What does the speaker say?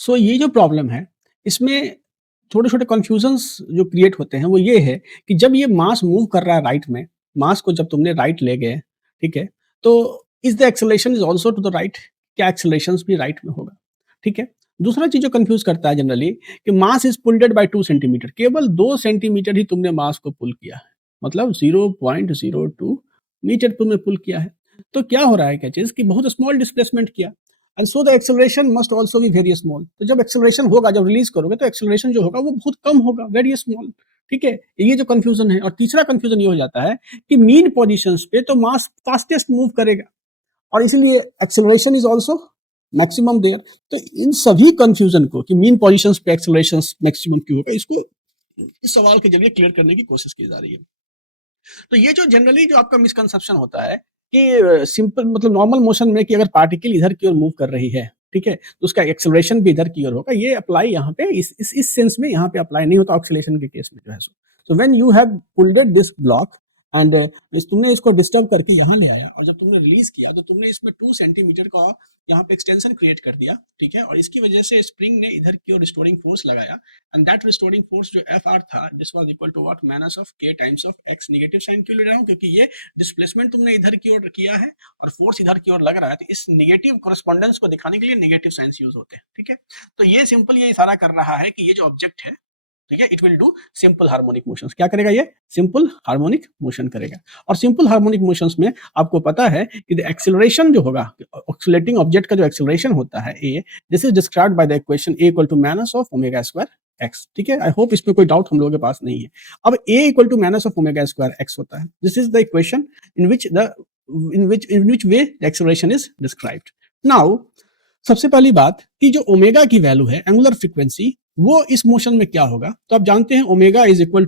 सो ये जो प्रॉब्लम है, इसमें छोटे-छोटे कन्फ्यूजन्स जो क्रिएट होते हैं, वो ये है कि जब ये मास मूव कर रहा है राइट में, मास को जब तुमने राइट ले गए, ठीक है? तो is the acceleration is also to the right? क्या एक्सेलरेशंस भी राइट में होगा? ठीक है? दूसरा चीज़ जो कन्फ्यूज़ करता है जनरली कि मास इज़ पुल्डेड बाय 2 सेंटीमीटर, केवल 2 सेंटीमीटर ही तुमने मास को पुल किया है। मतलब 0.02 मीटर तुमने पुल किया है। तो क्या हो रहा है क्या चीज़ कि बहुत स्मॉल डिस्प्लेसमेंट किया। And so the acceleration must also be very small. तो जब एक्सेलरेशन होगा, जब रिलीज करोगे तो एक्सेलरेशन जो होगा वो बहुत कम होगा, वेरी स्मॉल। ठीक है? ये जो कन्फ्यूजन है। और तीसरा कन्फ्यूजन ये हो जाता है कि मीन पोजीशंस पे तो मास फास्टेस्ट मूव करेगा और इसीलिए acceleration is also maximum there. तो इन सभी कन्फ्यूजन को कि मीन पोजीशंस पे एक्सेलरेशन मैक्सिमम क्यों होगा, इसको इस सवाल के जरिए क्लियर करने की कोशिश की जा रही है। तो ये जो जनरली जो आपका मिसकंसेप्शन होता है कि सिंपल मतलब नॉर्मल मोशन में कि अगर पार्टिकल इधर की ओर मूव कर रही है, ठीक है? तो उसका एक्सेलरेशन भी इधर की ओर होगा। ये अप्लाई यहाँ पे इस सेंस में यहाँ पे अप्लाई नहीं होता ऑक्सीलेशन के केस में जो है सो। So when you have pulled this block and तुमने इसको डिस्टर्ब करके यहाँ ले आया और जब तुमने रिलीज किया तो तुमने इसमें 2 सेंटीमीटर का यहाँ पे एक्सटेंशन क्रिएट कर दिया, ठीक है? और इसकी वजह से स्प्रिंग ने इधर की ओर रिस्टोरिंग फोर्स लगाया एंड दैट रिस्टोरिंग फोर्स जो एफ आर था this was equal to what minus of k times of x. Negative sign क्यों ले रहा हूँ? क्योंकि ये डिस्प्लेसमेंट तुमने इधर की ओर किया है और फोर्स इधर की ओर लग रहा है, तो इस नेगेटिव कोरेस्पोंडेंस को दिखाने के लिए नेगेटिव साइंस यूज होते हैं, ठीक है? तो ये सिंपल ये इशारा कर रहा है कि ये जो ऑब्जेक्ट है, ठीक है, it will do simple harmonic motions. क्या करेगा ये? सिंपल हार्मोनिक मोशन करेगा। और सिंपल हार्मोनिक मोशंस में आपको पता है कि द एक्सेलरेशन जो होगा, ऑक्सीलेटिंग ऑब्जेक्ट का जो एक्सेलरेशन होता है a, this is described by the equation a equal to minus of omega square x. ठीक है? आई होप इसमें कोई डाउट हम लोगों के पास नहीं है। अब a equal to minus of omega square x होता है। This is the equation in which way the acceleration is described. Now सबसे पहली बात कि जो ओमेगा की वैल्यू है एंगुलर फ्रीक्वेंसी, वो इस मोशन में क्या होगा? तो आप जानते हैं ओमेगा इज इक्वल